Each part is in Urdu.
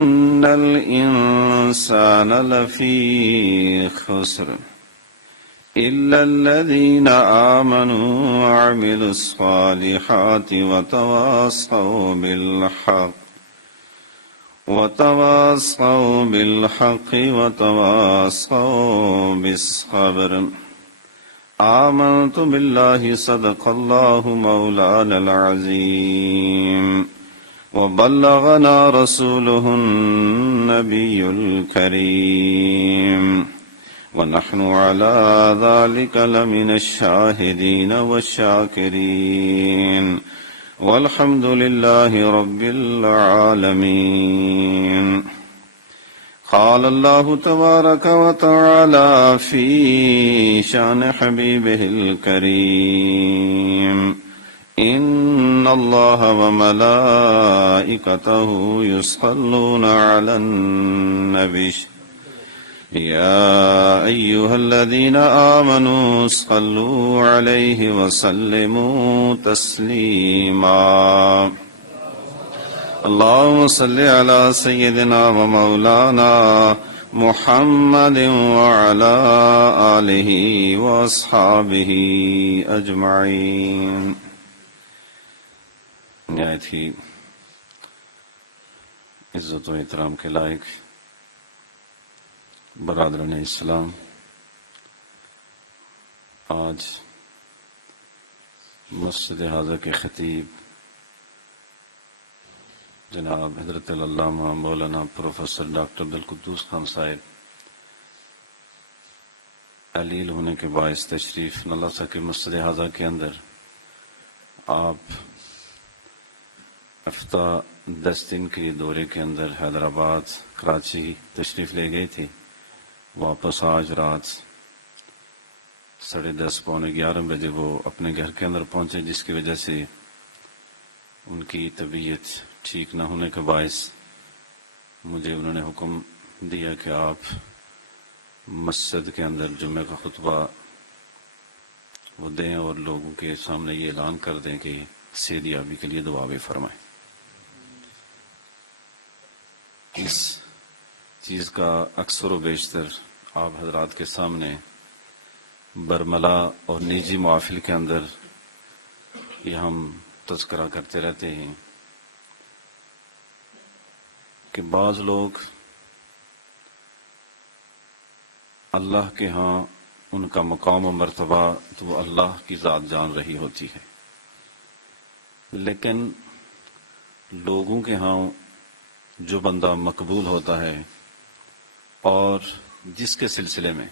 إن الإنسان لفي خسر إلا الذين آمنوا وعملوا الصالحات وتواصوا بالحق وتواصوا بالصبر. آمنت بالله صدق الله مولانا العظيم وبلغنا رسوله النبي الكريم ونحن على ذلك لمن الشاهدين والشاكرين والحمد لله رب العالمين. قال الله تبارك وتعالى في شأن حبيبه الكريم: إن الله وملائكته يصلون على النبي يا أيها الذين آمنوا صلوا عليه وسلموا تسليما. اللهم صل على سيدنا ومولانا محمد وعلى آله وأصحابه أجمعين. نہایت ہی عزت و احترام کے لائق برادران اسلام، آج مسجد حاضر کے خطیب جناب حضرت علامہ مولانا پروفیسر ڈاکٹر عبدالقدوس خان صاحب علیل ہونے کے باعث تشریف نہ لا سکے مسجد حاضر کے اندر، آپ ہفتہ 10 دن کے دورے کے اندر حیدرآباد کراچی تشریف لے گئی تھی. واپس آج رات 10:30 پونے 11 بجے وہ اپنے گھر کے اندر پہنچے، جس کی وجہ سے ان کی طبیعت ٹھیک نہ ہونے کے باعث مجھے انہوں نے حکم دیا کہ آپ مسجد کے اندر جمعہ کا خطبہ وہ دیں اور لوگوں کے سامنے یہ اعلان کر دیں کہ صحت یابی کے لیے دعا بھی فرمائیں. اس چیز کا اکثر و بیشتر آپ حضرات کے سامنے برملا اور نجی محافل کے اندر یہ ہم تذکرہ کرتے رہتے ہیں کہ بعض لوگ اللہ کے ہاں ان کا مقام و مرتبہ تو وہ اللہ کی ذات جان رہی ہوتی ہے، لیکن لوگوں کے ہاں جو بندہ مقبول ہوتا ہے اور جس کے سلسلے میں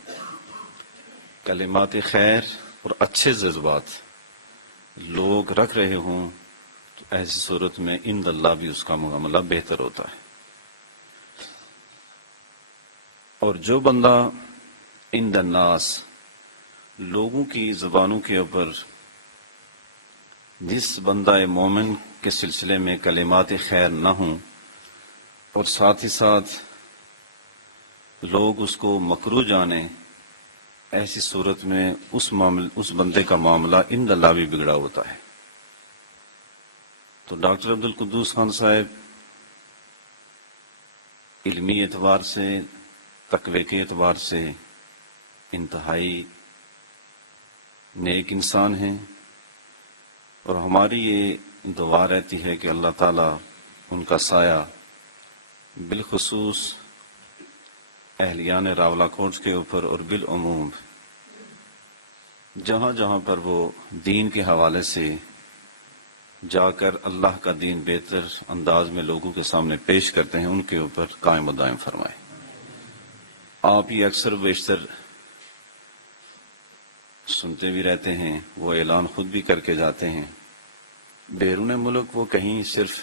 کلمات خیر اور اچھے جذبات لوگ رکھ رہے ہوں، تو ایسی صورت میں عند اللہ بھی اس کا معاملہ بہتر ہوتا ہے. اور جو بندہ عند الناس لوگوں کی زبانوں کے اوپر جس بندہ مومن کے سلسلے میں کلمات خیر نہ ہوں اور ساتھ ہی ساتھ لوگ اس کو مکروہ جانیں، ایسی صورت میں اس بندے کا معاملہ عند اللہ بھی بگڑا ہوتا ہے. تو ڈاکٹر عبدالقدوس خان صاحب علمی اعتبار سے، تقوی کے اعتبار سے انتہائی نیک انسان ہیں، اور ہماری یہ دعا رہتی ہے کہ اللہ تعالیٰ ان کا سایہ بالخصوص اہلیان راولاکوٹ کے اوپر اور بالعموم جہاں جہاں پر وہ دین کے حوالے سے جا کر اللہ کا دین بہتر انداز میں لوگوں کے سامنے پیش کرتے ہیں، ان کے اوپر قائم و دائم فرمائے. آپ یہ اکثر بیشتر سنتے بھی رہتے ہیں، وہ اعلان خود بھی کر کے جاتے ہیں. بیرون ملک وہ کہیں صرف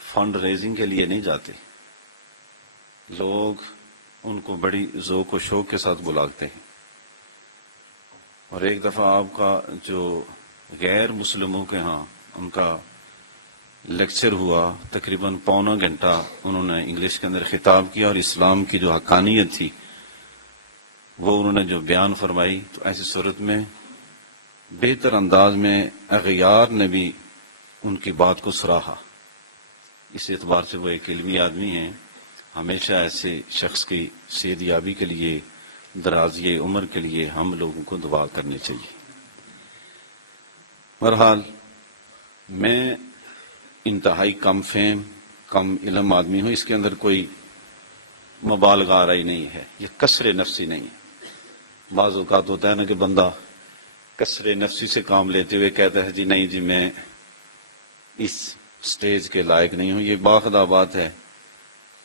فنڈ ریزنگ کے لیے نہیں جاتے، لوگ ان کو بڑی ذوق و شوق کے ساتھ بلاتے ہیں. اور ایک دفعہ آپ کا جو غیر مسلموں کے ہاں ان کا لیکچر ہوا، تقریباً پونا گھنٹہ انہوں نے انگلش کے اندر خطاب کیا اور اسلام کی جو حقانیت تھی وہ انہوں نے جو بیان فرمائی. تو ایسی صورت میں بہتر انداز میں اغیار نے بھی ان کی بات کو سراہا. اس اعتبار سے وہ ایک علمی آدمی ہیں. ہمیشہ ایسے شخص کی صحت یابی کے لیے، درازی عمر کے لیے ہم لوگوں کو دعا کرنی چاہیے. بہرحال میں انتہائی کم فہم، کم علم آدمی ہوں. اس کے اندر کوئی مبالغہ آرائی نہیں ہے، یہ کسر نفسی نہیں ہے. بعض اوقات ہوتا ہے نا کہ بندہ کسر نفسی سے کام لیتے ہوئے کہتا ہے جی نہیں جی میں اس سٹیج کے لائق نہیں ہوں. یہ باخدا بات ہے،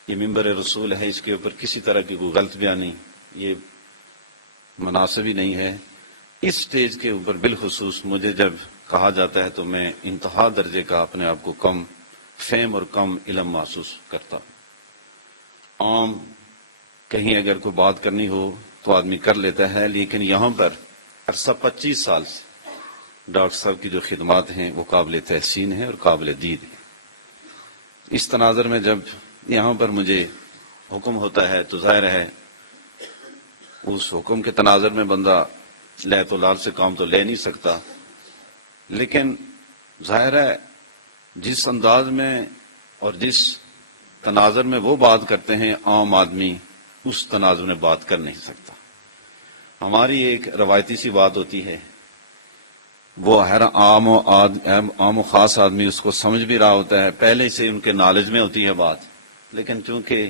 یہ ممبر رسول ہے، اس کے اوپر کسی طرح کی کوئی غلط بیانی یہ مناسب ہی نہیں ہے. اس سٹیج کے اوپر بالخصوص مجھے جب کہا جاتا ہے تو میں انتہا درجے کا اپنے آپ کو کم فہم اور کم علم محسوس کرتا ہوں. عام کہیں اگر کوئی بات کرنی ہو تو آدمی کر لیتا ہے، لیکن یہاں پر عرصہ 25 سال سے ڈاکٹر صاحب کی جو خدمات ہیں وہ قابل تحسین ہیں اور قابل دید ہیں. اس تناظر میں جب یہاں پر مجھے حکم ہوتا ہے تو ظاہر ہے اس حکم کے تناظر میں بندہ لے تو لال سے کام تو لے نہیں سکتا، لیکن ظاہر ہے جس انداز میں اور جس تناظر میں وہ بات کرتے ہیں عام آدمی اس تناظر میں بات کر نہیں سکتا. ہماری ایک روایتی سی بات ہوتی ہے، وہ ہر عام و خاص آدمی اس کو سمجھ بھی رہا ہوتا ہے، پہلے سے ان کے نالج میں ہوتی ہے بات، لیکن چونکہ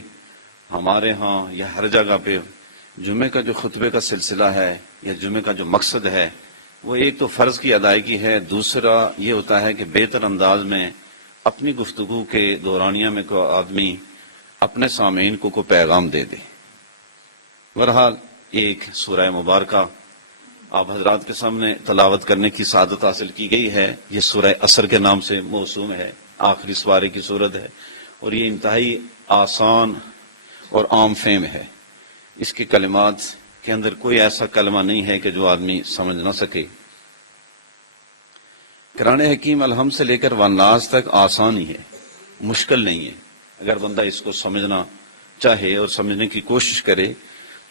ہمارے ہاں یا ہر جگہ پہ جمعے کا جو خطبے کا سلسلہ ہے یا جمعے کا جو مقصد ہے وہ ایک تو فرض کی ادائیگی ہے، دوسرا یہ ہوتا ہے کہ بہتر انداز میں اپنی گفتگو کے دورانیہ میں کوئی آدمی اپنے سامعین کو پیغام دے دے. بہرحال ایک سورہ مبارکہ آپ حضرات کے سامنے تلاوت کرنے کی سعادت حاصل کی گئی ہے. یہ سورہ عصر کے نام سے موسوم ہے، آخری سوارے کی صورت ہے، اور یہ انتہائی آسان اور عام فہم ہے. اس کے کلمات کے اندر کوئی ایسا کلمہ نہیں ہے کہ جو آدمی سمجھ نہ سکے. قرآن حکیم الحمد سے لے کر والناس تک آسان ہی ہے، مشکل نہیں ہے. اگر بندہ اس کو سمجھنا چاہے اور سمجھنے کی کوشش کرے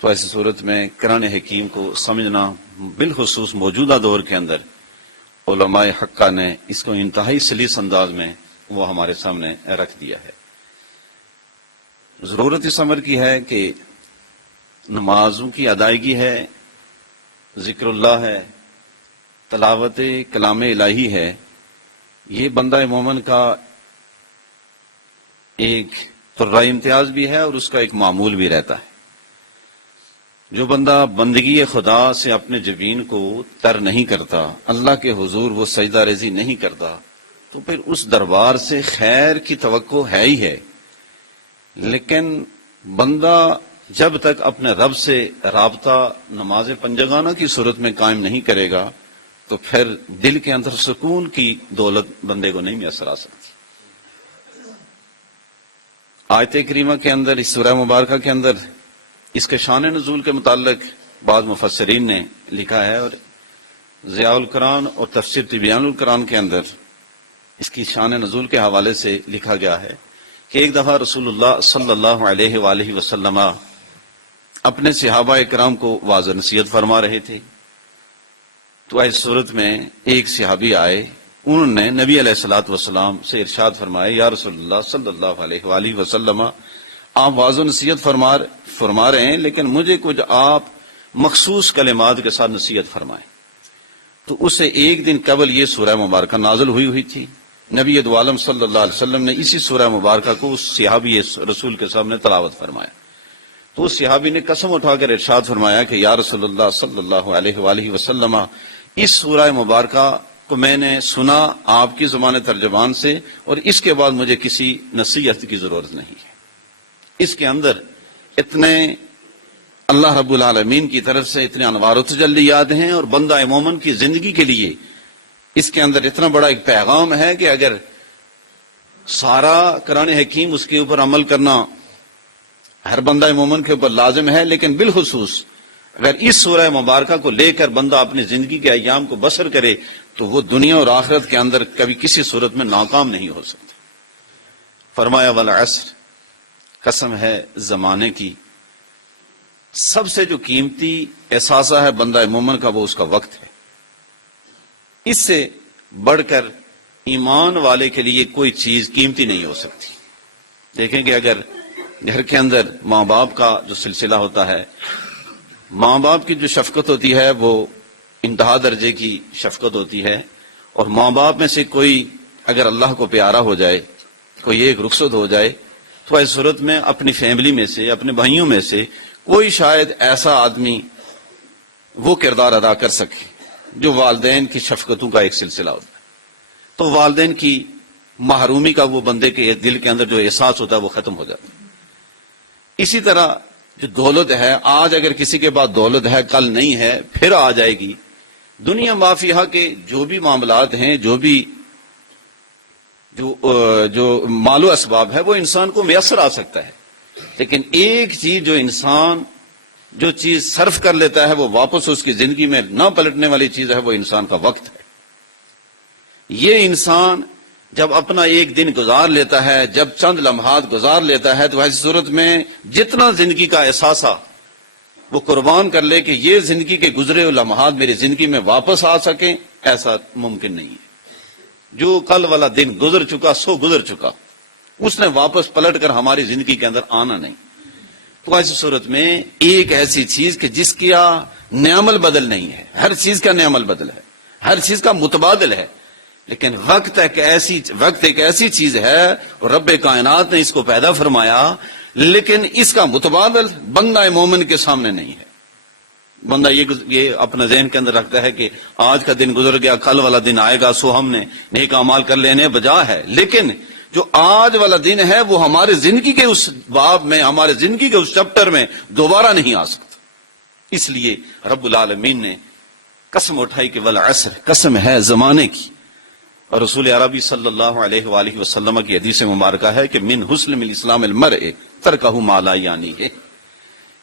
تو ایسی صورت میں قرآن حکیم کو سمجھنا بالخصوص موجودہ دور کے اندر علماء حقہ نے اس کو انتہائی سلیس انداز میں وہ ہمارے سامنے رکھ دیا ہے. ضرورت اس امر کی ہے کہ نمازوں کی ادائیگی ہے، ذکر اللہ ہے، تلاوت کلام الہی ہے. یہ بندہ مومن کا ایک طرۂ امتیاز بھی ہے اور اس کا ایک معمول بھی رہتا ہے. جو بندہ بندگی خدا سے اپنے جبین کو تر نہیں کرتا، اللہ کے حضور وہ سجدہ ریزی نہیں کرتا، تو پھر اس دربار سے خیر کی توقع ہے ہی ہے. لیکن بندہ جب تک اپنے رب سے رابطہ نماز پنجگانہ کی صورت میں قائم نہیں کرے گا تو پھر دل کے اندر سکون کی دولت بندے کو نہیں میسر آ سکتی. آیت کریمہ کے اندر اس سورہ مبارکہ کے اندر اس کے شان نزول کے متعلق بعض مفسرین نے لکھا ہے، اور ضیاء القرآن اور تفسیر تبیان القرآن کے اندر اس کی شان نزول کے حوالے سے لکھا گیا ہے کہ ایک دفعہ رسول اللہ صلی اللہ علیہ وآلہ وسلم اپنے صحابہ کرام کو واعظ نصیحت فرما رہے تھے. تو اس صورت میں ایک صحابی آئے، انہوں نے نبی علیہ الصلوۃ والسلام سے ارشاد فرمایا، یا رسول اللہ صلی اللہ علیہ وآلہ وسلم آپ واعظ و نصیحت فرما رہے ہیں، لیکن مجھے کچھ آپ مخصوص کلمات کے ساتھ نصیحت فرمائیں. تو اس سے ایک دن قبل یہ سورہ مبارکہ نازل ہوئی تھی. نبی دو عالم صلی اللہ علیہ وسلم نے اسی سورہ مبارکہ کو اس صحابی رسول کے سامنے تلاوت فرمایا. تو اس صحابی نے قسم اٹھا کر ارشاد فرمایا کہ یا رسول اللہ صلی اللہ علیہ وآلہ وسلم اس سورہ مبارکہ کو میں نے سنا آپ کی زبان ترجمان سے، اور اس کے بعد مجھے کسی نصیحت کی ضرورت نہیں ہے. اس کے اندر اتنے اللہ رب العالمین کی طرف سے اتنے انوار و تجلیات ہیں، اور بندہ مومن کی زندگی کے لیے اس کے اندر اتنا بڑا ایک پیغام ہے کہ اگر سارا قرآن حکیم اس کے اوپر عمل کرنا ہر بندہ مومن کے اوپر لازم ہے، لیکن بالخصوص اگر اس سورہ مبارکہ کو لے کر بندہ اپنی زندگی کے ایام کو بسر کرے تو وہ دنیا اور آخرت کے اندر کبھی کسی صورت میں ناکام نہیں ہو سکتا. فرمایا والعصر، قسم ہے زمانے کی، سب سے جو قیمتی احساسہ ہے بندہ مومن کا وہ اس کا وقت ہے. اس سے بڑھ کر ایمان والے کے لیے کوئی چیز قیمتی نہیں ہو سکتی. دیکھیں کہ اگر گھر کے اندر ماں باپ کا جو سلسلہ ہوتا ہے، ماں باپ کی جو شفقت ہوتی ہے وہ انتہا درجے کی شفقت ہوتی ہے، اور ماں باپ میں سے کوئی اگر اللہ کو پیارا ہو جائے، کوئی ایک رخصت ہو جائے، تو اس صورت میں اپنی فیملی میں سے، اپنے بھائیوں میں سے کوئی شاید ایسا آدمی وہ کردار ادا کر سکے جو والدین کی شفقتوں کا ایک سلسلہ ہوتا ہے، تو والدین کی محرومی کا وہ بندے کے دل کے اندر جو احساس ہوتا ہے وہ ختم ہو جاتا ہے۔ اسی طرح جو دولت ہے، آج اگر کسی کے پاس دولت ہے، کل نہیں ہے، پھر آ جائے گی۔ دنیا مافیہ کے جو بھی معاملات ہیں، جو مال و اسباب ہے، وہ انسان کو میسر آ سکتا ہے، لیکن ایک چیز جو چیز صرف کر لیتا ہے وہ واپس اس کی زندگی میں نہ پلٹنے والی چیز ہے، وہ انسان کا وقت ہے۔ یہ انسان جب اپنا ایک دن گزار لیتا ہے، جب چند لمحات گزار لیتا ہے، تو ایسی صورت میں جتنا زندگی کا احساسہ وہ قربان کر لے کہ یہ زندگی کے گزرے ہوئے لمحات میری زندگی میں واپس آ سکیں، ایسا ممکن نہیں ہے۔ جو کل والا دن گزر چکا سو گزر چکا، اس نے واپس پلٹ کر ہماری زندگی کے اندر آنا نہیں۔ تو ایسی صورت میں ایک ایسی چیز کہ جس کا نعمل بدل نہیں ہے، ہر چیز کا نعمل بدل ہے، ہر چیز کا متبادل ہے، لیکن وقت ایک ایسی چیز ہے، اور رب کائنات نے اس کو پیدا فرمایا، لیکن اس کا متبادل بندہ مومن کے سامنے نہیں ہے۔ بندہ یہ اپنا ذہن کے اندر رکھتا ہے کہ آج کا دن گزر گیا، کل والا دن آئے گا، سو ہم نے نیک اعمال کر لینے بجا ہے، لیکن جو آج والا دن ہے وہ ہمارے زندگی کے اس باب میں، ہمارے زندگی کے اس چیپٹر میں دوبارہ نہیں آ سکتا۔ اس لیے رب العالمین نے قسم اٹھائی کہ والعصر، قسم ہے زمانے کی، اور رسول عربی صلی اللہ علیہ وآلہ وسلم کی حدیث مبارکہ ہے کہ من حسن الاسلام المرء ترکہ ما لا یعنی ہے،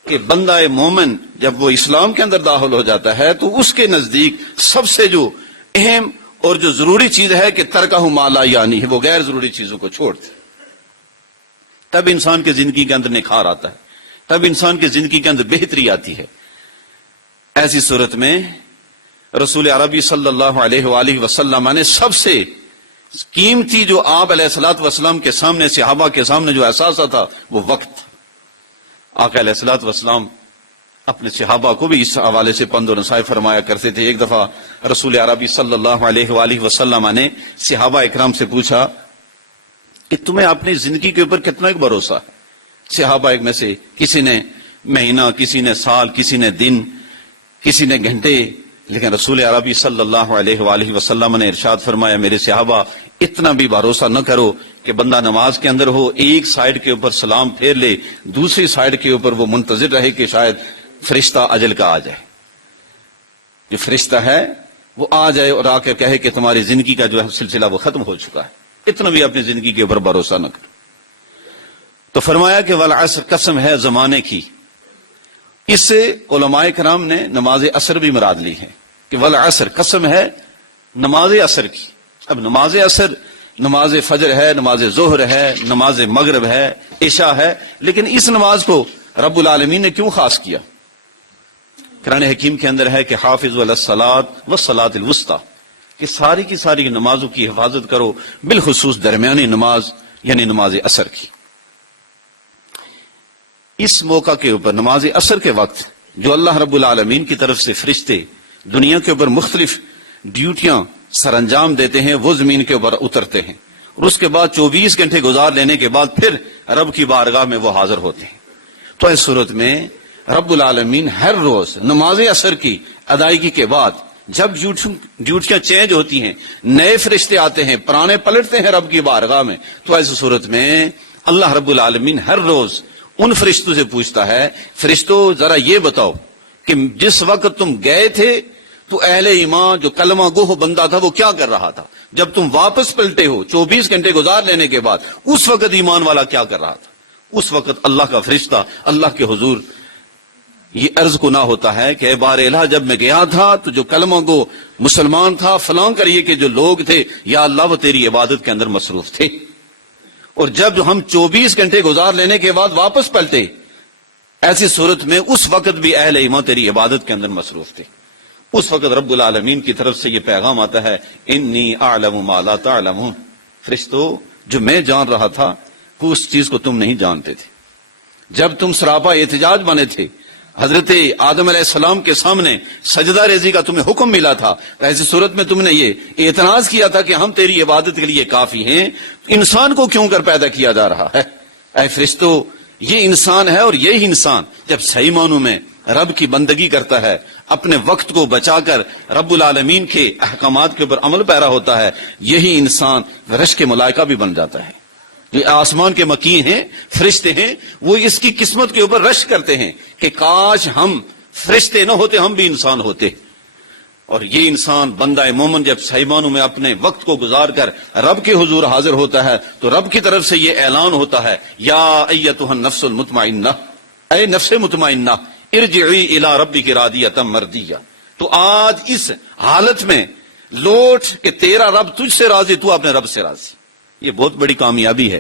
کہ بندہ مومن جب وہ اسلام کے اندر داخل ہو جاتا ہے تو اس کے نزدیک سب سے جو اہم اور جو ضروری چیز ہے کہ ترکہ ما لا یعنی ہے، وہ غیر ضروری چیزوں کو چھوڑ دے۔ تب انسان کی زندگی کے اندر نکھار آتا ہے، تب انسان کی زندگی کے اندر بہتری آتی ہے۔ ایسی صورت میں رسول عربی صلی اللہ علیہ وآلہ وسلم نے سب سے قیمتی جو آپ علیہ الصلوۃ والسلام کے سامنے، صحابہ کے سامنے جو احساسہ تھا وہ وقت تھا۔ آقا علیہ الصلوۃ والسلام اپنے صحابہ کو بھی اس حوالے سے پند و نصیحت فرمایا کرتے تھے۔ ایک دفعہ رسول عربی صلی اللہ علیہ وآلہ وسلم نے صحابہ اکرام سے پوچھا کہ تمہیں اپنی زندگی کے اوپر کتنا ایک بھروسہ ہے؟ صحابہ ایک میں سے کسی نے مہینہ، کسی نے سال، کسی نے دن، کسی نے گھنٹے، لیکن رسول عربی صلی اللہ علیہ وآلہ وسلم نے ارشاد فرمایا میرے صحابہ اتنا بھی بھروسہ نہ کرو کہ بندہ نماز کے اندر ہو، ایک سائیڈ کے اوپر سلام پھیر لے، دوسری سائیڈ کے اوپر وہ منتظر رہے کہ شاید فرشتہ اجل کا آ جائے، جو فرشتہ ہے وہ آ جائے اور آ کے کہے کہ تمہاری زندگی کا جو ہے سلسلہ وہ ختم ہو چکا ہے۔ اتنا بھی اپنی زندگی کے اوپر بھروسہ نہ کرو۔ تو فرمایا کہ والعصر، قسم ہے زمانے کی۔ اس سے علماء کرام نے نماز عصر بھی مراد لی ہے کہ والعصر، قسم ہے نماز عصر کی۔ اب نماز عصر نماز فجر ہے، نماز ظہر ہے، نماز مغرب ہے، عشاء ہے، لیکن اس نماز کو رب العالمین نے کیوں خاص کیا؟ قرآن حکیم کے اندر ہے کہ حافظوا علی الصلاۃ والصلاۃ الوسطی، کہ ساری کی ساری نمازوں کی حفاظت کرو، بالخصوص درمیانی نماز یعنی نماز عصر کی۔ اس موقع کے اوپر نماز عصر کے وقت جو اللہ رب العالمین کی طرف سے فرشتے دنیا کے اوپر مختلف ڈیوٹیاں سر انجام دیتے ہیں، وہ زمین کے اوپر اترتے ہیں، اور اس کے بعد 24 گھنٹے گزار لینے کے بعد پھر رب کی بارگاہ میں وہ حاضر ہوتے ہیں۔ تو اس صورت میں رب العالمین ہر روز نماز عصر کی ادائیگی کے بعد جب ڈیوٹیاں چینج ہوتی ہیں، نئے فرشتے آتے ہیں، پرانے پلٹتے ہیں رب کی بارگاہ میں، تو ایسی صورت میں اللہ رب العالمین ہر روز ان فرشتوں سے پوچھتا ہے، فرشتوں ذرا یہ بتاؤ کہ جس وقت تم گئے تھے تو اہل ایمان جو کلمہ گو بندہ تھا وہ کیا کر رہا تھا؟ جب تم واپس پلٹے ہو 24 گھنٹے گزار لینے کے بعد، اس وقت ایمان والا کیا کر رہا تھا؟ اس وقت اللہ کا فرشتہ اللہ کے حضور یہ عرض کو نہ ہوتا ہے کہ اے بار الہ، جب میں گیا تھا تو جو کلمہ گو مسلمان تھا فلاں کریے کہ جو لوگ تھے یا اللہ وہ تیری عبادت کے اندر مصروف تھے، اور جب ہم 24 گھنٹے گزار لینے کے بعد واپس پلٹے، ایسی صورت میں اس وقت بھی اہل ایمان تیری عبادت کے اندر مصروف تھے۔ اس وقت رب العالمین کی طرف سے یہ پیغام آتا ہے، انی اعلم ما لا تعلمون، فرشتو جو میں جان رہا تھا اس چیز کو تم نہیں جانتے تھے. جب تم سراپا احتجاج بنے تھے، حضرت آدم علیہ السلام کے سامنے سجدہ ریزی کا تمہیں حکم ملا تھا، ایسی صورت میں تم نے یہ اعتراض کیا تھا کہ ہم تیری عبادت کے لیے کافی ہیں، انسان کو کیوں کر پیدا کیا جا رہا ہے؟ اے فرشتو، یہ انسان ہے، اور یہی انسان جب صحیح معنوں میں رب کی بندگی کرتا ہے، اپنے وقت کو بچا کر رب العالمین کے احکامات کے اوپر عمل پیرا ہوتا ہے، یہی انسان رش کے ملائکہ بھی بن جاتا ہے. جو آسمان کے مکین ہیں، فرشتے ہیں، وہ اس کی قسمت کے اوپر رش کرتے ہیں کہ کاش ہم فرشتے نہ ہوتے، ہم بھی انسان ہوتے. اور یہ انسان بندہ مومن جب صحیح معنوں میں اپنے وقت کو گزار کر رب کے حضور حاضر ہوتا ہے تو رب کی طرف سے یہ اعلان ہوتا ہے، یا ایتھا النفس المطمئنہ، اے نفس مطمئنہ، ارجعی الی ربک راضیۃ مرضیہ. تو آج اس حالت میں لوٹ کہ تیرا رب تجھ سے راضی، تو اپنے رب سے راضی. یہ بہت بڑی کامیابی ہے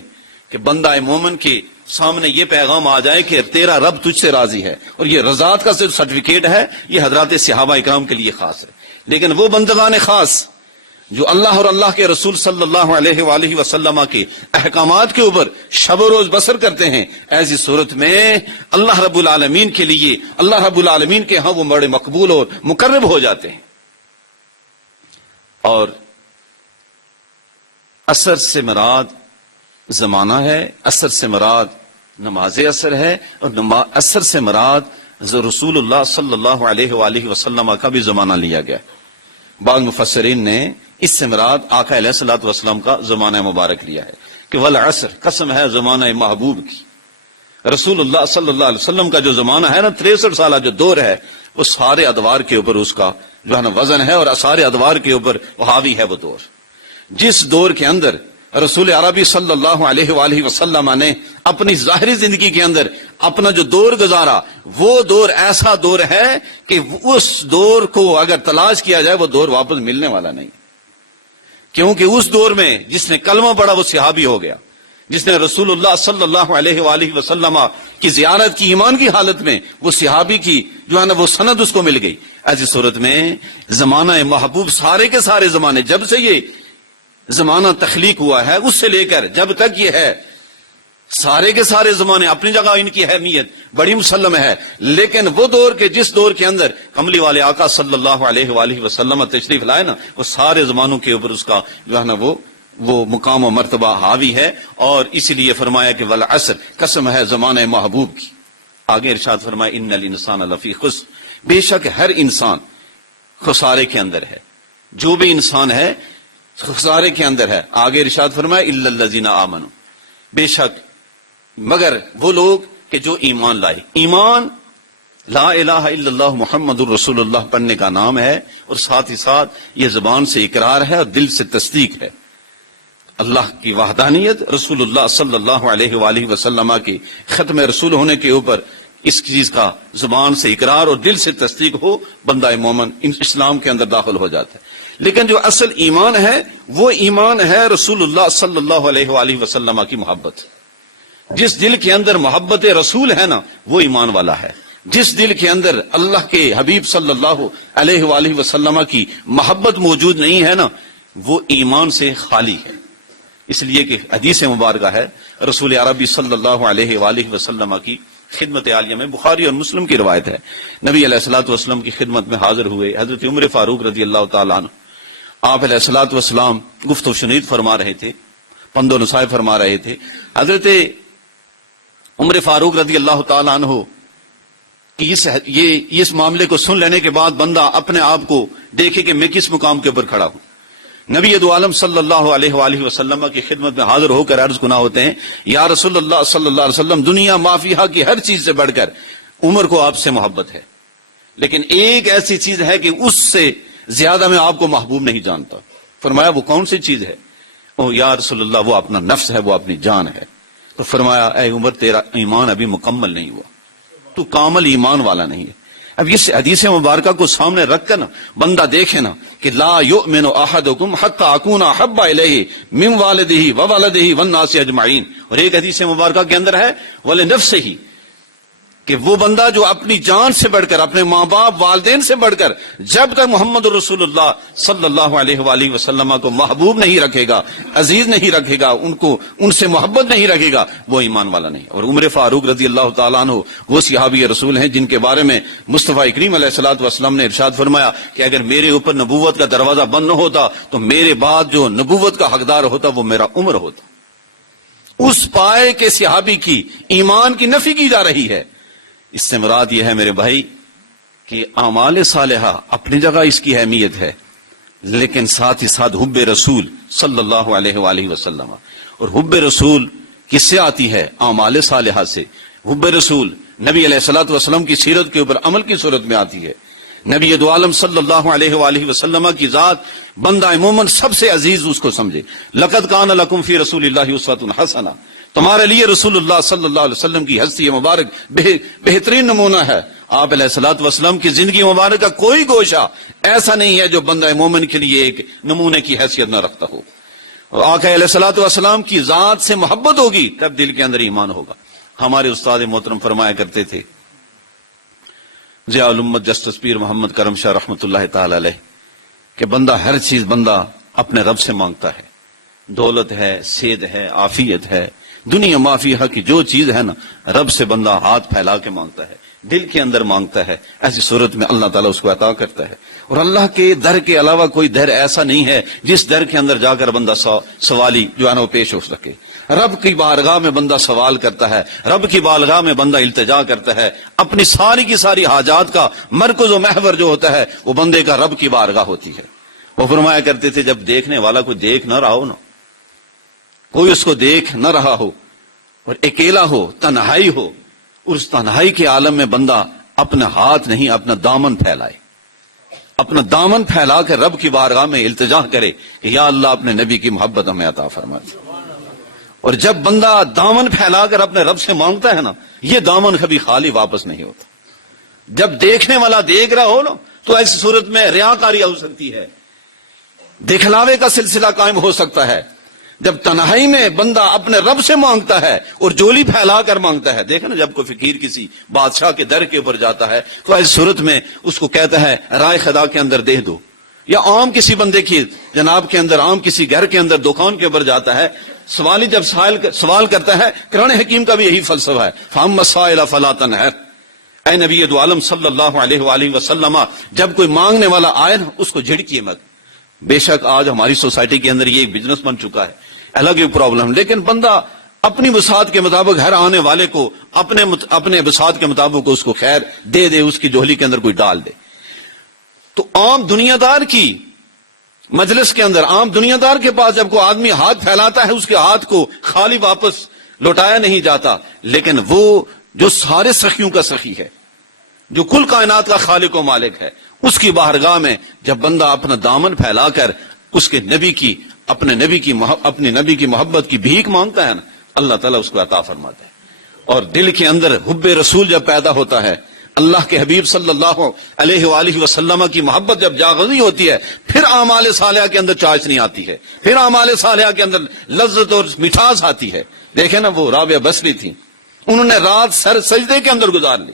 کہ بندہ مومن کے سامنے یہ پیغام آ جائے کہ تیرا رب تجھ سے راضی ہے. اور یہ رضات کا صرف سرٹیفکیٹ ہے، یہ حضرات صحابہ اکرام کے لیے خاص ہے. لیکن وہ بندگان خاص جو اللہ اور اللہ کے رسول صلی اللہ علیہ وآلہ وسلم کے احکامات کے اوپر شب و روز بسر کرتے ہیں، ایسی صورت میں اللہ رب العالمین کے لیے، اللہ رب العالمین کے ہاں وہ بڑے مقبول اور مقرب ہو جاتے ہیں. اور عصر سے مراد زمانہ ہے، عصر سے مراد نماز عصر ہے، اور عصر سے مراد رسول اللہ صلی اللہ علیہ وآلہ وسلم کا بھی زمانہ لیا گیا. بعض مفسرین نے اس سے مراد آقا علیہ الصلوۃ والسلام کا زمانہ مبارک لیا ہے کہ والعصر، قسم ہے زمانہ محبوب کی. رسول اللہ صلی اللہ علیہ وسلم کا جو زمانہ ہے نا، 63 سالہ جو دور ہے، وہ سارے ادوار کے اوپر اس کا جو ہے نا وزن ہے، اور سارے ادوار کے اوپر حاوی ہے وہ دور. جس دور کے اندر رسول عربی صلی اللہ علیہ وآلہ وسلم نے اپنی ظاہری زندگی کے اندر اپنا جو دور گزارا، وہ دور ایسا دور ہے کہ اس دور کو اگر تلاش کیا جائے وہ دور واپس ملنے والا نہیں. کیونکہ اس دور میں جس نے کلمہ پڑھا وہ صحابی ہو گیا، جس نے رسول اللہ صلی اللہ علیہ وآلہ وسلم کی زیارت کی ایمان کی حالت میں، وہ صحابی کی جو ہے نا وہ سند اس کو مل گئی. ایسی صورت میں زمانہ محبوب سارے کے سارے زمانے، جب سے یہ زمانہ تخلیق ہوا ہے اس سے لے کر جب تک یہ ہے، سارے کے سارے زمانے اپنی جگہ ان کی اہمیت بڑی مسلم ہے. لیکن وہ دور کے جس دور کے اندر کملی والے آقا صلی اللہ علیہ وآلہ وسلم تشریف لائے نا، وہ سارے زمانوں کے اوپر اس کا جو ہے نا وہ مقام و مرتبہ حاوی ہے. اور اس لیے فرمایا کہ والعصر، قسم ہے زمانہ محبوب کی. آگے ارشاد فرمایا ان الانسان لفی خسر، بے شک ہر انسان خسارے کے اندر ہے، جو بھی انسان ہے خسارے کے اندر ہے. آگے ارشاد فرمایا الا الذین آمنوا، بے شک مگر وہ لوگ کہ جو ایمان لائے. ایمان لا الہ الا اللہ محمد الرسول اللہ پڑھنے کا نام ہے، اور ساتھ ہی ساتھ یہ زبان سے اقرار ہے اور دل سے تصدیق ہے. اللہ کی وحدانیت، رسول اللہ صلی اللہ علیہ وآلہ وسلم کے ختم رسول ہونے کے اوپر اس چیز کا زبان سے اقرار اور دل سے تصدیق ہو، بندہ مومن اسلام کے اندر داخل ہو جاتا ہے. لیکن جو اصل ایمان ہے وہ ایمان ہے رسول اللہ صلی اللہ علیہ وآلہ وسلم کی محبت. جس دل کے اندر محبت رسول ہے نا، وہ ایمان والا ہے. جس دل کے اندر اللہ کے حبیب صلی اللہ علیہ وآلہ وسلم کی محبت موجود نہیں ہے نا، وہ ایمان سے خالی ہے. اس لیے کہ حدیث مبارکہ ہے رسول عربی صلی اللہ علیہ وآلہ وسلم کی خدمت عالیہ میں، بخاری اور مسلم کی روایت ہے، نبی علیہ الصلوۃ والسلام کی خدمت میں حاضر ہوئے حضرت عمر فاروق رضی اللہ تعالیٰ عنہ. آپ علیہ الصلوۃ والسلام گفت و شنید فرما رہے تھے، پند و نصیحت فرما رہے تھے. حضرت عمر فاروق رضی اللہ تعالیٰ عنہ کہ اس معاملے کو سن لینے کے بعد بندہ اپنے آپ کو دیکھے کہ میں کس مقام کے اوپر کھڑا ہوں. نبی دو عالم صلی اللہ علیہ وآلہ وسلم کی خدمت میں حاضر ہو کر عرض گنا ہوتے ہیں، یا رسول اللہ صلی اللہ علیہ وسلم، دنیا مافیہا کی ہر چیز سے بڑھ کر عمر کو آپ سے محبت ہے، لیکن ایک ایسی چیز ہے کہ اس سے زیادہ میں آپ کو محبوب نہیں جانتا. فرمایا وہ کون سی چیز ہے؟ او یا رسول اللہ، وہ اپنا نفس ہے، وہ اپنی جان ہے. تو فرمایا اے عمر، تیرا ایمان ابھی مکمل نہیں ہوا، تو کامل ایمان والا نہیں ہے. اب اس حدیث مبارکہ کو سامنے رکھ کر نا بندہ دیکھے نا کہ لا یؤمن احدکم حتی اکون احب الیہ من والدہ وولدہ والناس اجمعین. اور ایک حدیث مبارکہ کے اندر ہے ولنفسہ، کہ وہ بندہ جو اپنی جان سے بڑھ کر، اپنے ماں باپ والدین سے بڑھ کر جب تک محمد رسول اللہ صلی اللہ علیہ وآلہ وسلم کو محبوب نہیں رکھے گا، عزیز نہیں رکھے گا، ان سے محبت نہیں رکھے گا، وہ ایمان والا نہیں۔ اور عمر فاروق رضی اللہ تعالیٰ عنہ وہ صحابی رسول ہیں جن کے بارے میں مصطفیٰ کریم علیہ الصلوۃ والسلام نے ارشاد فرمایا کہ اگر میرے اوپر نبوت کا دروازہ بند نہ ہوتا تو میرے بعد جو نبوت کا حقدار ہوتا وہ میرا عمر ہوتا۔ اس پائے کے صحابی کی ایمان کی نفی کی جا رہی ہے۔ اس سے مراد یہ ہے میرے بھائی کہ اعمال صالحہ اپنی جگہ اس کی اہمیت ہے، لیکن ساتھ ہی ساتھ حب رسول صلی اللہ علیہ وآلہ وسلم، اور حب رسول کس سے آتی ہے؟ اعمال صالحہ سے۔ حب رسول نبی علیہ الصلوۃ والسلام کی سیرت کے اوپر عمل کی صورت میں آتی ہے۔ نبی دو عالم صلی اللہ علیہ وآلہ وسلم کی ذات بندہ مومن سب سے عزیز اس کو سمجھے۔ لقد کان لکم فی رسول اللہ اسوۃ حسنہ، تمہارے لیے رسول اللہ صلی اللہ علیہ وسلم کی ہستی مبارک بہترین نمونہ ہے۔ آپ علیہ الصلوۃ والسلام کی زندگی مبارک کا کوئی گوشہ ایسا نہیں ہے جو بندہ مومن کے لیے ایک نمونے کی حیثیت نہ رکھتا ہو۔ اور آقا علیہ الصلوۃ والسلام کی ذات سے محبت ہوگی تب دل کے اندر ایمان ہوگا۔ ہمارے استاد محترم فرمایا کرتے تھے ضیاء الامت جسٹس پیر محمد کرم شاہ رحمۃ اللہ تعالی علیہ کہ بندہ ہر چیز بندہ اپنے رب سے مانگتا ہے، دولت ہے، صحت ہے، عافیت ہے، دنیا معافیہ کی جو چیز ہے نا، رب سے بندہ ہاتھ پھیلا کے مانگتا ہے، دل کے اندر مانگتا ہے۔ ایسی صورت میں اللہ تعالیٰ اس کو عطا کرتا ہے۔ اور اللہ کے در کے علاوہ کوئی در ایسا نہیں ہے جس در کے اندر جا کر بندہ سوالی جو ہے نا وہ پیش ہو سکے۔ رب کی بارگاہ میں بندہ سوال کرتا ہے، رب کی بارگاہ میں بندہ التجا کرتا ہے، اپنی ساری کی ساری حاجات کا مرکز و محور جو ہوتا ہے وہ بندے کا رب کی بارگاہ ہوتی ہے۔ وہ فرمایا کرتے تھے جب دیکھنے والا کوئی دیکھ نہ رہا ہو نا، کوئی اس کو دیکھ نہ رہا ہو اور اکیلا ہو، تنہائی ہو، اس تنہائی کے عالم میں بندہ اپنا ہاتھ نہیں اپنا دامن پھیلائے، اپنا دامن پھیلا کر رب کی بارگاہ میں التجا کرے کہ یا اللہ اپنے نبی کی محبت ہمیں عطا فرما دے۔ اور جب بندہ دامن پھیلا کر اپنے رب سے مانگتا ہے نا، یہ دامن کبھی خالی واپس نہیں ہوتا۔ جب دیکھنے والا دیکھ رہا ہو نا تو ایسی صورت میں ریاکاری ہو سکتی ہے، دکھلاوے کا سلسلہ قائم ہو سکتا ہے۔ جب تنہائی میں بندہ اپنے رب سے مانگتا ہے اور جولی پھیلا کر مانگتا ہے، دیکھیں نا جب کوئی فقیر کسی بادشاہ کے در کے اوپر جاتا ہے تو ایسی صورت میں اس کو کہتا ہے رائے خدا کے اندر دے دو، یا عام کسی بندے کی جناب کے اندر، عام کسی گھر کے اندر دکان کے اوپر جاتا ہے، سوالی جب سوال کرتا ہے، قرآن حکیم کا بھی یہی فلسفہ ہے، فَأَمَّا السَّائِلَ فَلَا تَنْهَرْ۔ اے نبی دو عالم صلی اللہ علیہ وآلہ وسلم، جب کوئی مانگنے والا آئے نا اس کو جھڑکیے مت۔ بے شک آج ہماری سوسائٹی کے اندر یہ ایک بزنس بن چکا ہے، الگ ہی پرابلم، لیکن بندہ اپنی وسعت کے مطابق ہر آنے والے کو اپنے وسعت کے مطابق اس کو خیر دے دے، اس کی جوہلی کے اندر کوئی ڈال دے۔ تو عام دنیا دار کی مجلس کے اندر، عام دنیا دار کے پاس جب کوئی آدمی ہاتھ پھیلاتا ہے اس کے ہاتھ کو خالی واپس لوٹایا نہیں جاتا، لیکن وہ جو سارے سخیوں کا سخی ہے، جو کل کائنات کا خالق و مالک ہے، اس کی بارگاہ میں جب بندہ اپنا دامن پھیلا کر اس کے نبی کی اپنے نبی کی محبت کی بھیک مانگتا ہے نا، اللہ تعالیٰ اس کو عطا فرماتا ہے۔ اور دل کے اندر حب رسول جب پیدا ہوتا ہے، اللہ کے حبیب صلی اللہ علیہ وآلہ وسلم کی محبت جب جاغذی ہوتی ہے، پھر اعمال صالحہ کے اندر چاشنی آتی ہے، پھر اعمال صالحہ کے اندر لذت اور مٹھاس آتی ہے۔ دیکھیں نا وہ رابعہ بصری تھی، انہوں نے رات سر سجدے کے اندر گزار لی،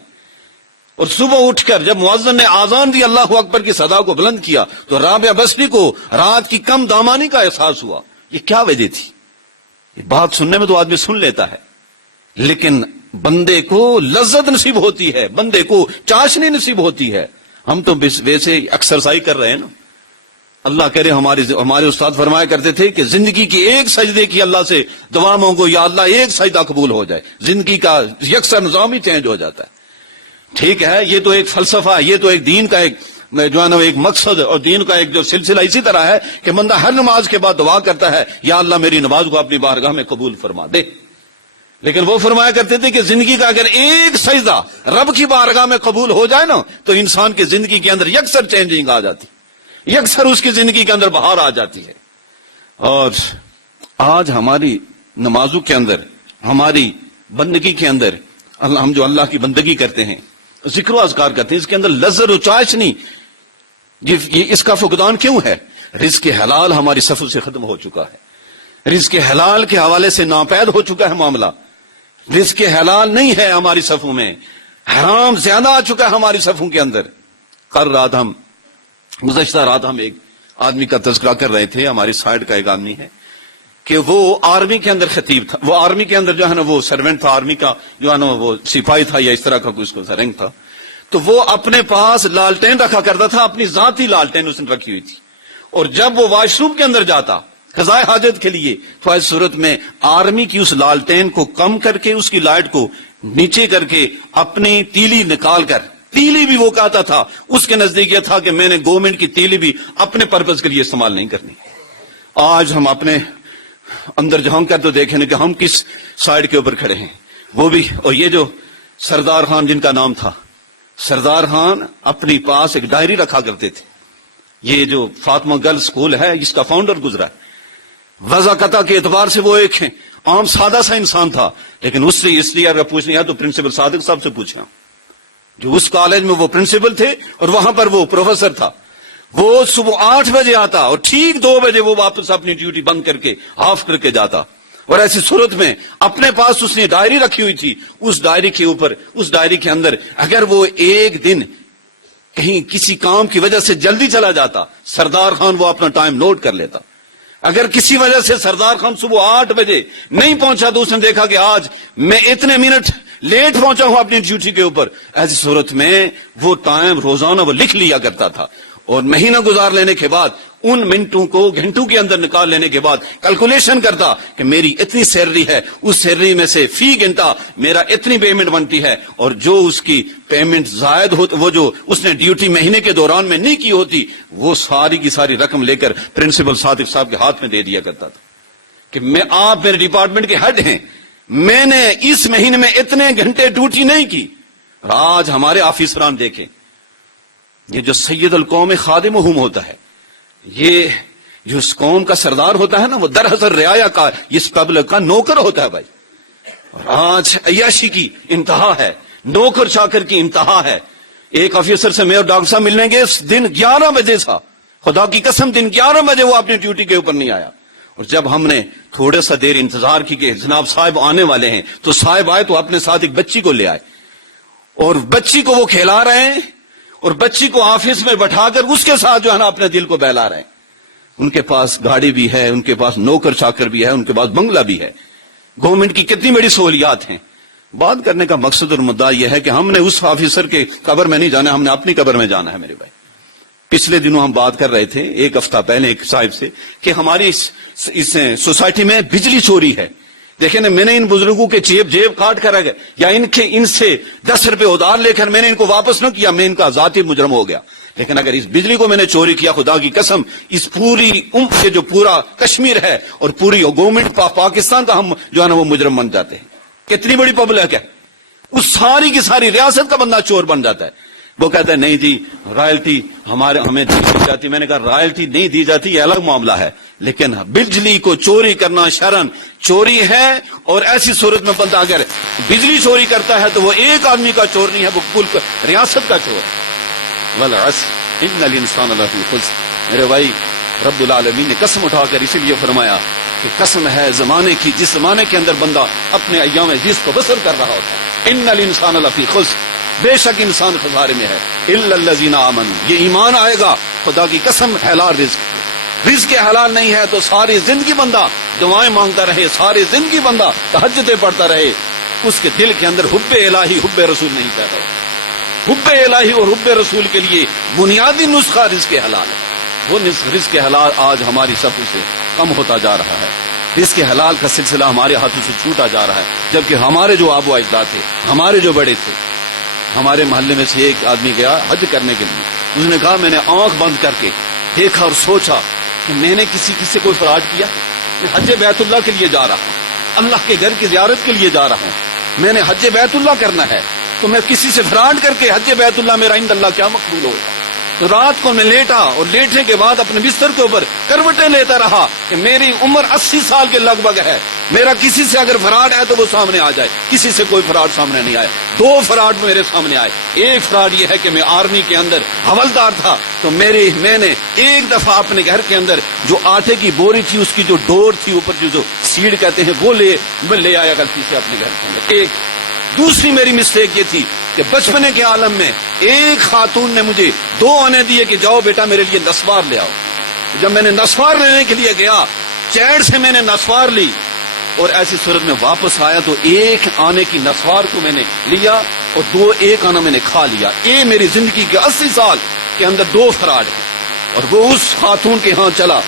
اور صبح اٹھ کر جب مؤذن نے آذان دی، اللہ اکبر کی صدا کو بلند کیا، تو رابعہ بصری کو رات کی کم دامانی کا احساس ہوا۔ یہ کیا وجہ تھی؟ یہ بات سننے میں تو آدمی سن لیتا ہے، لیکن بندے کو لذت نصیب ہوتی ہے، بندے کو چاشنی نصیب ہوتی ہے۔ ہم تو ویسے ایکسرسائز کر رہے ہیں نا، اللہ کرے ہمارے استاد فرمایا کرتے تھے کہ زندگی کی ایک سجدے کی اللہ سے دعا مانگو، یا اللہ ایک سجدہ قبول ہو جائے، زندگی کا یکسر نظام ہی چینج ہو جاتا ہے۔ ٹھیک ہے، یہ تو ایک فلسفہ، یہ تو ایک دین کا ایک جو ہے نا ایک مقصد اور دین کا ایک جو سلسلہ اسی طرح ہے کہ بندہ ہر نماز کے بعد دعا کرتا ہے، یا اللہ میری نماز کو اپنی بارگاہ میں قبول فرما دے۔ لیکن وہ فرمایا کرتے تھے کہ زندگی کا اگر ایک سجدہ رب کی بارگاہ میں قبول ہو جائے نا تو انسان کی زندگی کے اندر یکسر چینجنگ آ جاتی، یکسر اس کی زندگی کے اندر بہار آ جاتی ہے۔ اور آج ہماری نمازوں کے اندر، ہماری بندگی کے اندر، ہم جو اللہ کی بندگی کرتے ہیں، ذکر و اذکار کرتے ہیں، اس کے اندر لذت و چاشنی، اس کا فقدان کیوں ہے؟ رزق حلال ہماری صفوں سے ختم ہو چکا ہے، رزق حلال کے حوالے سے ناپید ہو چکا ہے معاملہ، رزق حلال نہیں ہے ہماری صفوں میں، حرام زیادہ آ چکا ہے ہماری صفوں کے اندر. گزشتہ رات ہم ایک آدمی کا تذکرہ کر رہے تھے، ہماری سائڈ کا ایک آدمی ہے کہ وہ آرمی کے اندر خطیب تھا. وہ آرمی کے اندر جو ہے نا وہ سرونٹ تھا آرمی کا، جو ہے نا وہ سپاہی تھا یا اس طرح کا کوئی اس کو رینک تھا. تو وہ اپنے پاس لالٹین رکھا کرتا تھا، اپنی ذاتی لالٹین اس نے رکھی ہوئی تھی. اور جب وہ واش روم کے اندر جاتا قضائے حاجت کے لیے تو اس صورت میں آرمی کی اس لالٹین کو کم کر کے اس کی لائٹ کو نیچے کر کے اپنی تیلی نکال کر، تیلی بھی وہ کہتا تھا اس کے نزدیک یہ تھا کہ میں نے گورنمنٹ کی تیلی بھی اپنے پرپز کے لیے استعمال نہیں کرنی. آج ہم اپنے اندر جھانک کر تو دیکھیں کہ ہم کس سائڈ کے اوپر کھڑے ہیں. وہ بھی، اور یہ جو سردار خان جن کا نام تھا، سردار خان اپنی پاس ایک ڈائری رکھا کرتے تھے. یہ جو فاطمہ گرل سکول ہے اس کا فاؤنڈر گزرا ہے. وضاقتہ کے اعتبار سے وہ ایک عام سادہ سا انسان تھا، لیکن اس سے اس لیے اگر پوچھنا ہے تو پرنسپل صادق صاحب سے پوچھنا، جو اس کالج میں وہ پرنسپل تھے اور وہاں پر وہ پروفیسر تھا. وہ صبح 8 بجے آتا اور ٹھیک 2 بجے وہ واپس اپنی ڈیوٹی بند کر کے آف کر کے جاتا. اور ایسی صورت میں اپنے پاس اس نے ڈائری رکھی ہوئی تھی. اس ڈائری کے اوپر، اس ڈائری کے اندر اگر وہ ایک دن کہیں کسی کام کی وجہ سے جلدی چلا جاتا، سردار خان وہ اپنا ٹائم نوٹ کر لیتا. اگر کسی وجہ سے سردار خان صبح 8 بجے نہیں پہنچا تو اس نے دیکھا کہ آج میں اتنے منٹ لیٹ پہنچا ہوں اپنی ڈیوٹی کے اوپر. ایسی صورت میں وہ ٹائم روزانہ وہ لکھ لیا کرتا تھا. اور مہینہ گزار لینے کے بعد ان منٹوں کو گھنٹوں کے اندر نکال لینے کے بعد کیلکولیشن کرتا کہ میری اتنی سیلری ہے، اس سیلری میں سے فی گھنٹہ میرا اتنی پیمنٹ بنتی ہے، اور جو اس کی پیمنٹ زائد ہوتی، وہ جو اس نے ڈیوٹی مہینے کے دوران میں نہیں کی ہوتی، وہ ساری کی ساری رقم لے کر پرنسپل صادق صاحب کے ہاتھ میں دے دیا کرتا تھا کہ میں، آپ میرے ڈپارٹمنٹ کے ہیڈ ہیں، میں نے اس مہینے میں اتنے گھنٹے ڈیوٹی نہیں کی. اور آج ہمارے آفیسران دیکھیں، یہ جو سید القوم خادمہم ہوتا ہے، یہ جو اس قوم کا سردار ہوتا ہے نا، وہ دراصل رعایا کا، اس پبلک کا نوکر ہوتا ہے بھائی. اور آج عیاشی کی انتہا ہے، نوکر چاکر کی انتہا ہے. ایک آفیسر سے میں اور ڈاکٹر صاحب ملنے گئے، دن 11 بجے تھا، خدا کی قسم دن 11 بجے وہ اپنی ڈیوٹی کے اوپر نہیں آیا. اور جب ہم نے تھوڑا سا دیر انتظار کی کہ جناب صاحب آنے والے ہیں، تو صاحب آئے تو اپنے ساتھ ایک بچی کو لے آئے، اور بچی کو وہ کھلا رہے ہیں اور بچی کو آفس میں بٹھا کر اس کے ساتھ جو ہے نا اپنے دل کو بہلا رہے ہیں. ان کے پاس گاڑی بھی ہے، ان کے پاس نوکر چاکر بھی ہے، ان کے پاس بنگلہ بھی ہے. گورنمنٹ کی کتنی بڑی سہولیات ہیں. بات کرنے کا مقصد اور مدعا یہ ہے کہ ہم نے اس آفیسر کے قبر میں نہیں جانا، ہم نے اپنی قبر میں جانا ہے میرے بھائی. پچھلے دنوں ہم بات کر رہے تھے، ایک ہفتہ پہلے ایک صاحب سے، کہ ہماری اس سوسائٹی میں بجلی چوری ہے. دیکھیں نا، میں نے ان بزرگوں کے جیب کاٹ کر رکھے، یا ان سے 10 روپے ادھار لے کر میں نے ان کو واپس نہ کیا، میں ان کا ذاتی مجرم ہو گیا. لیکن اگر اس بجلی کو میں نے چوری کیا، خدا کی قسم اس پوری سے جو پورا کشمیر ہے اور پوری گورنمنٹ پاکستان کا ہم جو ہے نا وہ مجرم بن جاتے ہیں. کتنی بڑی پبلک ہے، اس ساری کی ساری ریاست کا بندہ چور بن جاتا ہے. وہ کہتا ہے نہیں جی رائلٹی ہمیں دی جاتی. میں نے کہا رائلٹی نہیں دی جاتی، یہ الگ معاملہ ہے، لیکن بجلی کو چوری کرنا شرعن چوری ہے. اور ایسی صورت میں بندہ اگر بجلی چوری کرتا ہے تو وہ ایک آدمی کا چور نہیں ہے، وہ کل ریاست کا چور ہے. والعصر ان الانسان لفی خسر. میرے بھائی، رب العالمین نے قسم اٹھا کر اسی لیے فرمایا کہ قسم ہے زمانے کی جس زمانے کے اندر بندہ اپنے ایام جس کو بسر کر رہا ہوتا ہے. ان الانسان لفی خسر، بے شک انسان خسارے میں ہے. الا الذین آمنوا، یہ ایمان آئے گا. خدا کی قسم حلال رزق حلال نہیں ہے تو ساری زندگی بندہ دعائیں مانگتا رہے، ساری زندگی بندہ تہجدیں پڑھتا رہے، اس کے دل کے اندر حب الہی حب رسول نہیں پیدا ہوتا. حب الہی اور حب رسول کے لیے بنیادی نسخہ رزق حلال ہے. وہ رزق حلال آج ہماری صفوں سے کم ہوتا جا رہا ہے. رزق حلال کا سلسلہ ہمارے ہاتھوں سے چھوٹا جا رہا ہے. جبکہ ہمارے جو آبا و اجداد تھے، ہمارے جو بڑے تھے، ہمارے محلے میں سے ایک آدمی گیا حج کرنے کے لیے. اس نے کہا میں نے آنکھ بند کر کے دیکھا اور سوچا کہ میں نے کسی سے کوئی فراڈ کیا. میں حج بیت اللہ کے لیے جا رہا ہوں، اللہ کے گھر کی زیارت کے لیے جا رہا ہوں، میں نے حج بیت اللہ کرنا ہے، تو میں کسی سے فراڈ کر کے حج بیت اللہ میرا عند اللہ کیا مقبول ہوگا. تو رات کو میں لیٹا اور لیٹنے کے بعد اپنے بستر کے اوپر کروٹیں لیتا رہا کہ میری عمر 80 سال کے لگ بھگ ہے، میرا کسی سے اگر فراڈ ہے تو وہ سامنے آ جائے. کسی سے کوئی فراڈ سامنے نہیں آئے. 2 فراڈ میرے سامنے آئے. ایک فراڈ یہ ہے کہ میں آرمی کے اندر حوالدار تھا، تو میں نے ایک دفعہ اپنے گھر کے اندر جو آٹے کی بوری تھی، اس کی جو ڈور تھی اوپر جو سیڑ کہتے ہیں، وہ لے آیا غلطی سے اپنے گھر کے اندر. ایک دوسری میری مسٹیک یہ تھی کہ بچپنے کے عالم میں ایک خاتون نے مجھے 2 آنے دیے کہ جاؤ بیٹا میرے لیے نسوار لے آؤ. جب میں نے نسوار لینے کے لیے گیا، چیڑ سے میں نے نسوار لی اور ایسی صورت میں واپس آیا تو 1 آنے کی نسوار کو میں نے لیا اور 2 1 آنا میں نے کھا لیا. یہ میری زندگی کے 80 سال کے اندر 2 فراڈ ہیں. اور وہ اس خاتون کے ہاں چلا،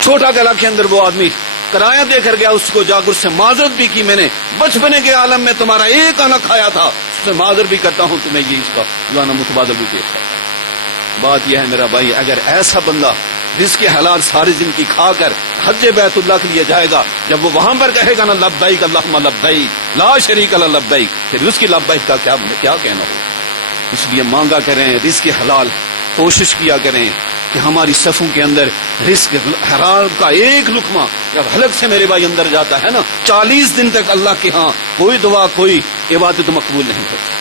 چھوٹا گلا کے اندر وہ آدمی کرایہ دے کر گیا، اس کو جا کر اس سے معذرت بھی کی، میں نے بچپنے کے عالم میں تمہارا 1 آنا کھایا تھا، اس سے معذرت بھی کرتا ہوں، تمہیں یہ اس کا جانا متبادل بھی پیش کرتا. بات یہ ہے میرا بھائی، اگر ایسا بندہ رزق حلال ساری زندگی کھا کر حج بیت اللہ کے لیے جائے گا، جب وہ وہاں پر کہے گا نا لبیک اللہم لبیک لا شریک لک لبیک، پھر اس کی لبیک کا کیا کہنا ہوگا. اس لیے مانگا کریں رزق حلال، کوشش کیا کریں کہ ہماری صفوں کے اندر رزق حرام کا 1 لقمہ جب حلق سے میرے بھائی اندر جاتا ہے نا، 40 دن تک اللہ کے ہاں کوئی دعا کوئی عبادت مقبول نہیں ہوتی.